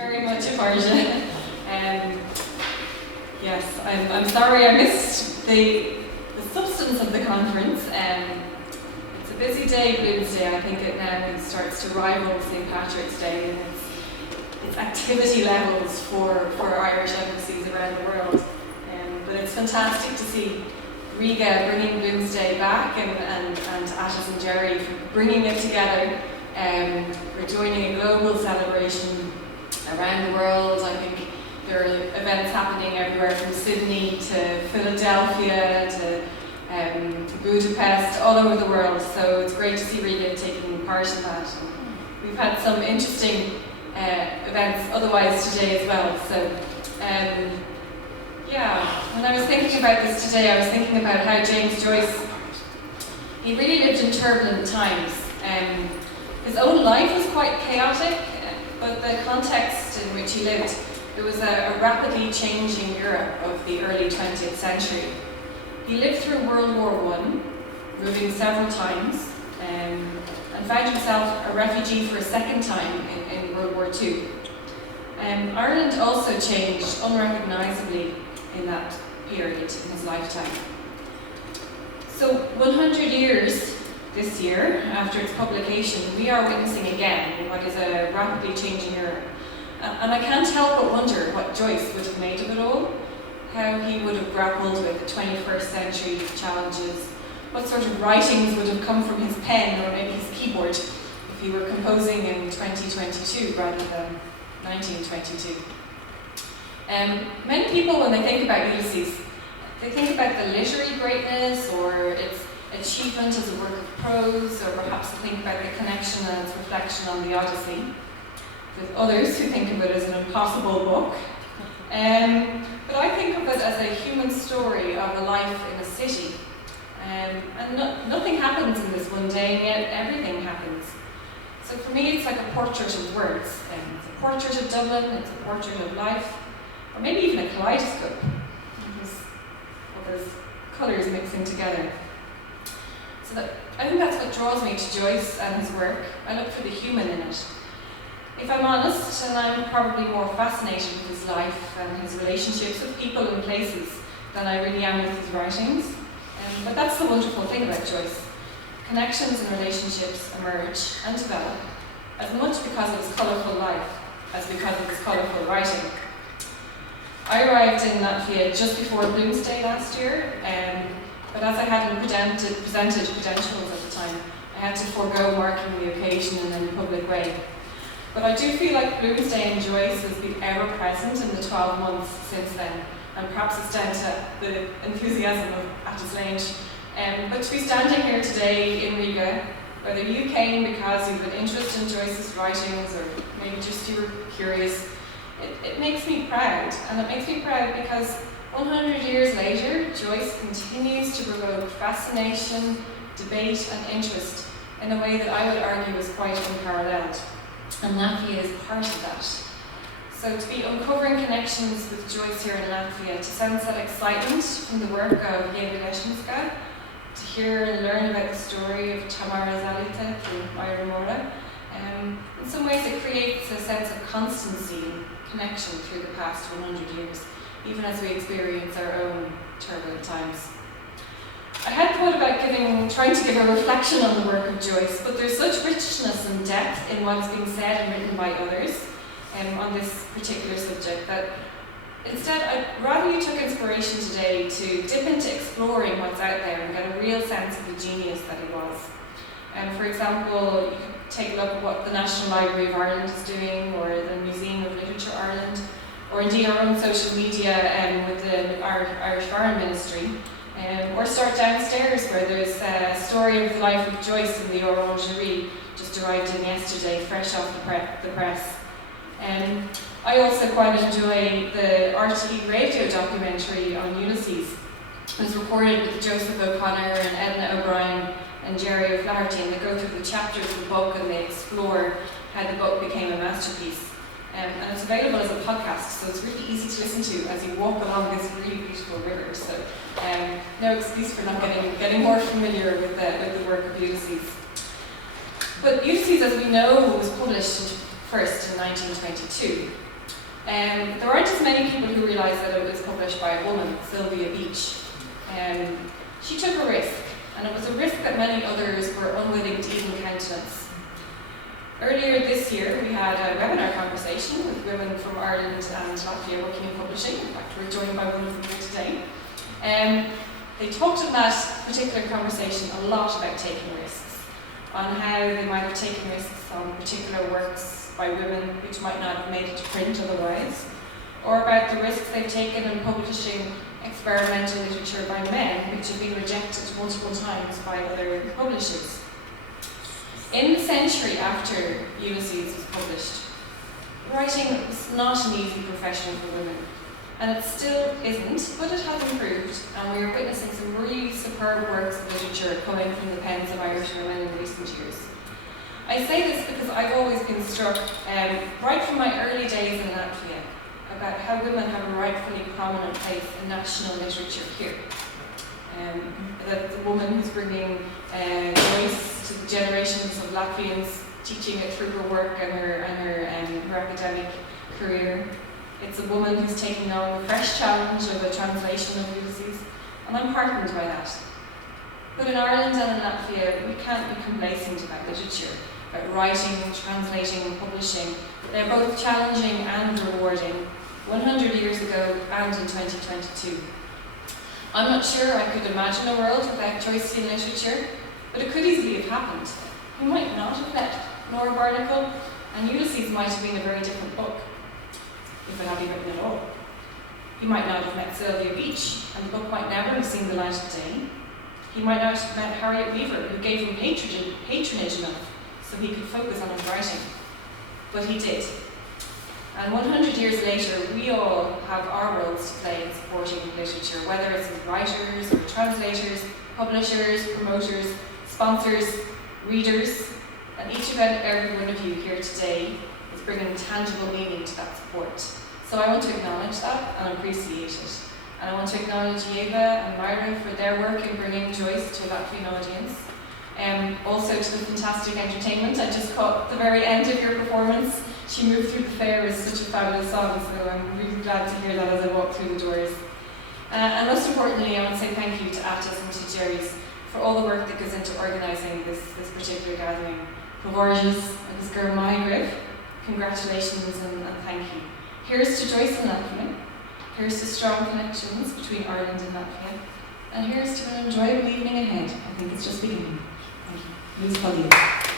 very much, Eimera. Yes, I'm sorry I missed the substance of the conference. It's a busy day, Bloomsday. I think it now starts to rival St. Patrick's Day in its activity levels for Irish embassies around the world. But it's fantastic to see Riga bringing Bloomsday back and Atas and Jerry for bringing it together. We're joining a global celebration around the world. I think there are events happening everywhere from Sydney to Philadelphia to Budapest, all over the world. So it's great to see Riga taking part in that. We've had some interesting events otherwise today as well. So when I was thinking about this today, I was thinking about how James Joyce, he really lived in turbulent times. His own life was quite chaotic, but the context in which he lived, it was a rapidly changing Europe of the early 20th century. He lived through World War I, moving several times, and found himself a refugee for a second time in World War II. Ireland also changed unrecognisably in that period in his lifetime. So 100 years this year after its publication, we are witnessing again what is a rapidly changing Europe. And I can't help but wonder what Joyce would have made of it all, how he would have grappled with the 21st century challenges, what sort of writings would have come from his pen or maybe his keyboard if he were composing in 2022 rather than 1922. Many people, when they think about Ulysses, they think about the literary greatness or its achievement as a work of prose, or perhaps think about the connection and its reflection on the Odyssey, with others who think of it as an impossible book. But I think of it as a human story of a life in a city. Nothing happens in this one day, and yet everything happens. So for me, it's like a portrait of words. It's a portrait of Dublin, it's a portrait of life, or maybe even a kaleidoscope, because all those colours mixing together. So I think that's what draws me to Joyce and his work. I look for the human in it. If I'm honest, and I'm probably more fascinated with his life and his relationships with people and places than I really am with his writings. But that's the wonderful thing about Joyce. Connections and relationships emerge and develop as much because of his colourful life as because of his colourful writing. I arrived in Latvia just before Bloomsday last year, but as I hadn't presented credentials at the time, I had to forego marking the occasion in any public way. But I do feel like Bloomsday and Joyce has been ever present in the 12 months since then, and perhaps it's down to the enthusiasm of Atas. But to be standing here today in Riga, whether you came because you have an interest in Joyce's writings or maybe just you were curious, it makes me proud. And it makes me proud because 100 years later, Joyce continues to provoke fascination, debate and interest in a way that I would argue is quite unparalleled. And Latvia is part of that. So to be uncovering connections with Joyce here in Latvia, to sense that excitement from the work of lešinska, to hear and learn about the story of Tamara Zalita through Eimera, in some ways it creates a sense of constancy and connection through the past 100 years, even as we experience our own turbulent times. I had thought about trying to give a reflection on the work of Joyce, but there's such richness and depth in what is being said and written by others on this particular subject that instead I'd rather you took inspiration today to dip into exploring what's out there and get a real sense of the genius that he was. For example, you could take a look at what the National Library of Ireland is doing, or the Museum of Literature Ireland, or indeed our own social media with the Irish Foreign Ministry. Or start downstairs where there's a story of the life of Joyce in the Orangerie, just arrived in yesterday, fresh off the press. I also quite enjoy the RTE radio documentary on Ulysses. It was recorded with Joseph O'Connor and Edna O'Brien and Jerry O'Flaherty, and they go through the chapters of the book and they explore how the book became a masterpiece. And it's available as a podcast, so it's really easy to listen to as you walk along this really beautiful river. So no excuse for not getting more familiar with the work of Ulysses. But Ulysses, as we know, was published first in 1922. There aren't as many people who realise that it was published by a woman, Sylvia Beach. She took a risk, and it was a risk that many others were unwilling to even countenance. Earlier this year, we had a webinar conversation with women from Ireland and Latvia working in publishing. In fact, we're joined by one of them here today. They talked in that particular conversation a lot about taking risks, on how they might have taken risks on particular works by women which might not have made it to print otherwise, or about the risks they've taken in publishing experimental literature by men which have been rejected multiple times by other publishers. In the century after Ulysses was published, writing was not an easy profession for women, and it still isn't, but it has improved, and we are witnessing some really superb works of literature coming from the pens of Irish women in recent years. I say this because I've always been struck, right from my early days in Latvia, about how women have a rightfully prominent place in national literature here. The woman who's bringing voice to the generations of Latvians, teaching it through her work and her academic career. It's a woman who's taking on the fresh challenge of a translation of Ulysses, and I'm heartened by that. But in Ireland and in Latvia, we can't be complacent about literature, about writing, translating, and publishing. They're both challenging and rewarding, 100 years ago and in 2022. I'm not sure I could imagine a world without Joycean literature, but it could easily have happened. We might not have met Nora Barnacle, and Ulysses might have been a very different book, if it had been written at all. He might not have met Sylvia Beach, and the book might never have seen the light of day. He might not have met Harriet Weaver, who gave him patronage enough so he could focus on his writing. But he did. And 100 years later, we all have our roles to play in supporting literature, whether it's as writers or translators, publishers, promoters, sponsors, readers, and each and every one of you here today is bringing tangible meaning to that support. So I want to acknowledge that and appreciate it. And I want to acknowledge Eva and Myra for their work in bringing Joyce to a Latvian audience. Also to the fantastic entertainment. I just caught the very end of your performance. She Moved Through the Fair is such a fabulous song, so I'm really glad to hear that as I walk through the doors. And most importantly, I want to say thank you to Attis and to Jerry's for all the work that goes into organising this particular gathering. Provarges and this girl Grib, congratulations and thank you. Here's to Joyce and Latvia. Here's to strong connections between Ireland and Latvia. And here's to an enjoyable evening ahead. I think it's just beginning. Thank you. Luis Padilla.